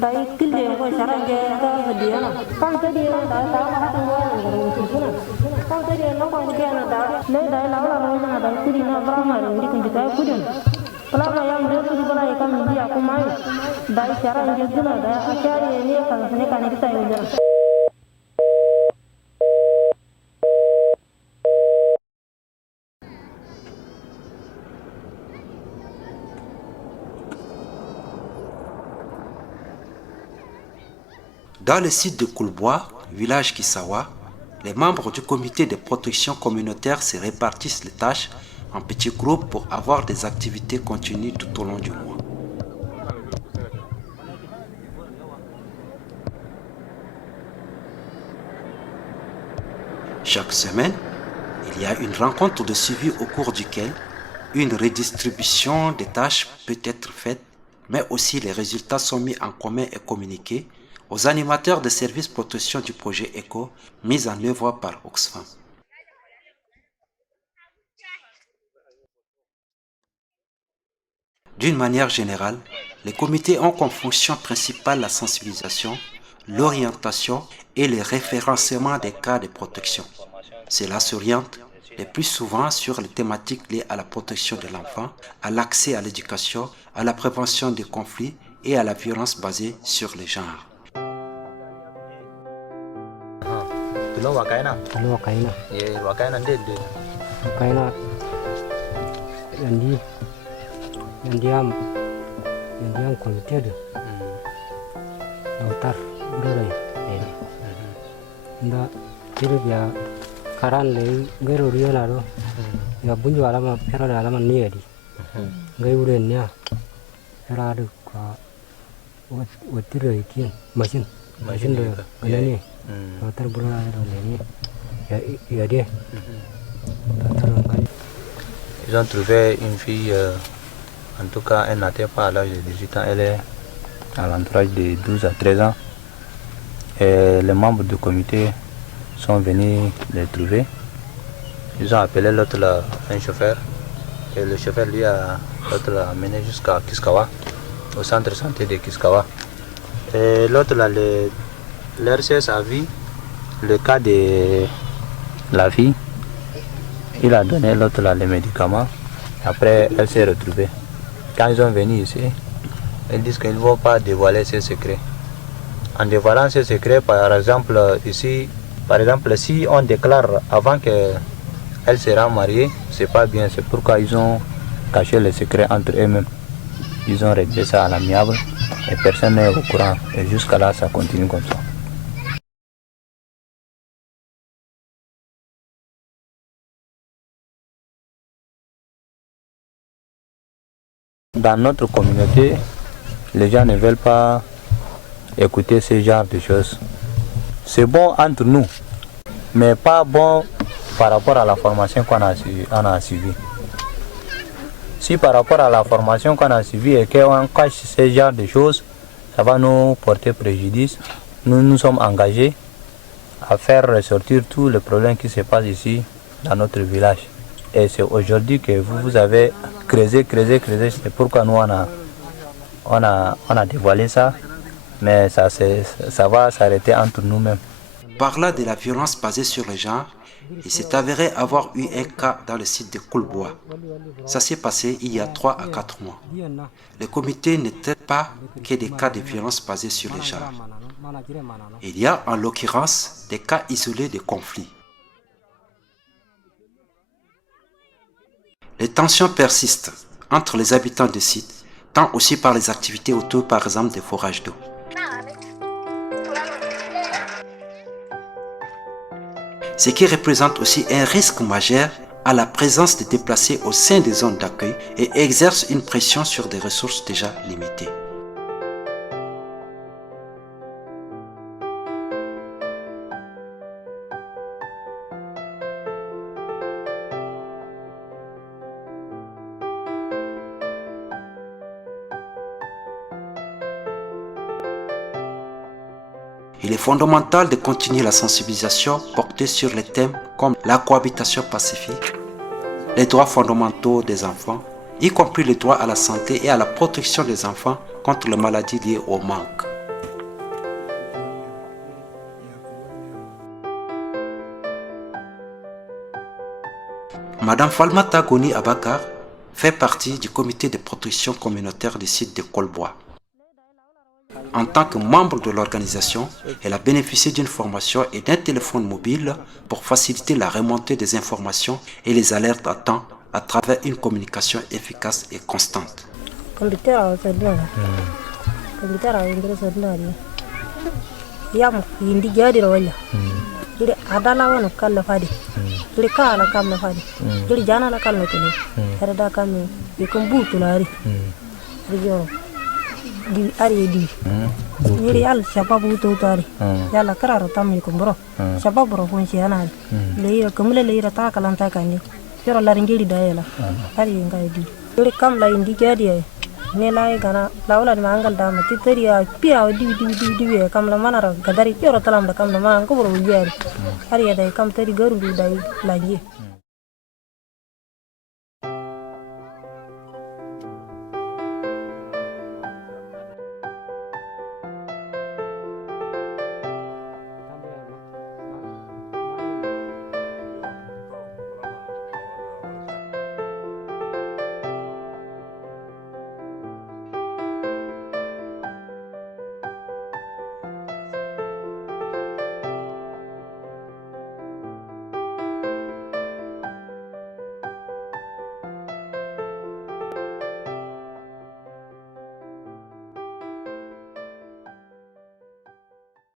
dai kille ko sarange da hadiya kan tadi da ta ma hatan go na garin suna kan tadi no ko ke na da le dai la la no na da kudi na brahma ri kun ta kudin plama yang de kudi bana ya kam dia aku mai dai sarange duna da akari ne kan ne kan kita yo. Dans le site de Koulbois, village Kissawa, les membres du comité de protection communautaire se répartissent les tâches en petits groupes pour avoir des activités continues tout au long du mois. Chaque semaine, il y a une rencontre de suivi au cours duquel une redistribution des tâches peut être faite, mais aussi les résultats sont mis en commun et communiqués aux animateurs de services protection du projet ECHO mis en œuvre par Oxfam. D'une manière générale, les comités ont comme fonction principale la sensibilisation, l'orientation et le référencement des cas de protection. Cela s'oriente le plus souvent sur les thématiques liées à la protection de l'enfant, à l'accès à l'éducation, à la prévention des conflits et à la violence basée sur le genre. Hello wakaina. Hello wakaina. Wakaina ndede. Wakaina. Yandiam committed. Dautar urai. Nda kirja karan le gero riona ro. Ya bunju alama pero alama niedi. Ngai urenya. Era adu ka watirai kin machine do ganani. Ils ont trouvé une fille, en tout cas elle n'atteint pas à l'âge de 18 ans, elle est à l'entourage de 12 à 13 ans. Et les membres du comité sont venus les trouver. Ils ont appelé l'autre là, un chauffeur, et le chauffeur lui a l'autre amené jusqu'à Kiskawa, au centre de santé de Kiskawa. Et l'autre là, l'RCS a vu le cas de la fille. Il a donné l'autre là les médicaments. Après, elle s'est retrouvée. Quand ils sont venus ici, ils disent qu'ils ne vont pas dévoiler ses secrets. En dévoilant ses secrets, par exemple, ici, si on déclare avant qu'elle sera mariée, c'est pas bien. C'est pourquoi ils ont caché les secrets entre eux-mêmes. Ils ont réglé ça à l'amiable et personne n'est au courant. Et jusqu'à là, ça continue comme ça. Dans notre communauté, les gens ne veulent pas écouter ce genre de choses. C'est bon entre nous, mais pas bon par rapport à la formation qu'on a suivie. Si par rapport à la formation qu'on a suivie et qu'on cache ce genre de choses, ça va nous porter préjudice. Nous nous sommes engagés à faire ressortir tous les problèmes qui se passent ici dans notre village. Et c'est aujourd'hui que vous avez creusé. C'est pourquoi nous on a dévoilé ça. Mais ça va s'arrêter entre nous-mêmes. Parlant de la violence basée sur le genre, il s'est avéré avoir eu un cas dans le site de Koulbois. Ça s'est passé il y a 3 à 4 mois. Le comité ne traite pas que des cas de violence basés sur le genre. Il y a en l'occurrence des cas isolés de conflits. Les tensions persistent entre les habitants du site, tant aussi par les activités autour, par exemple, des forages d'eau. Ce qui représente aussi un risque majeur à la présence de déplacés au sein des zones d'accueil et exerce une pression sur des ressources déjà limitées. Il est fondamental de continuer la sensibilisation portée sur les thèmes comme la cohabitation pacifique, les droits fondamentaux des enfants, y compris le droit à la santé et à la protection des enfants contre les maladies liées au manque. Madame Falmata Goni Abakar fait partie du comité de protection communautaire du site de Colbois. En tant que membre de l'organisation, elle a bénéficié d'une formation et d'un téléphone mobile pour faciliter la remontée des informations et les alertes à temps à travers une communication efficace et constante. di ari di yiri al shababu to tari yalla kararo tammi ko bro shababu ro fon siana leira kamule leira ta kalan ta kanni yoro la ngiri dayela ari ngai di yiri kam la indi jadi ne lai gana lawla ma angal da ma titari ya pia di kam la manara gadari yoro talam da kam la ma ko bro yeri ari da kam tari garu dai laji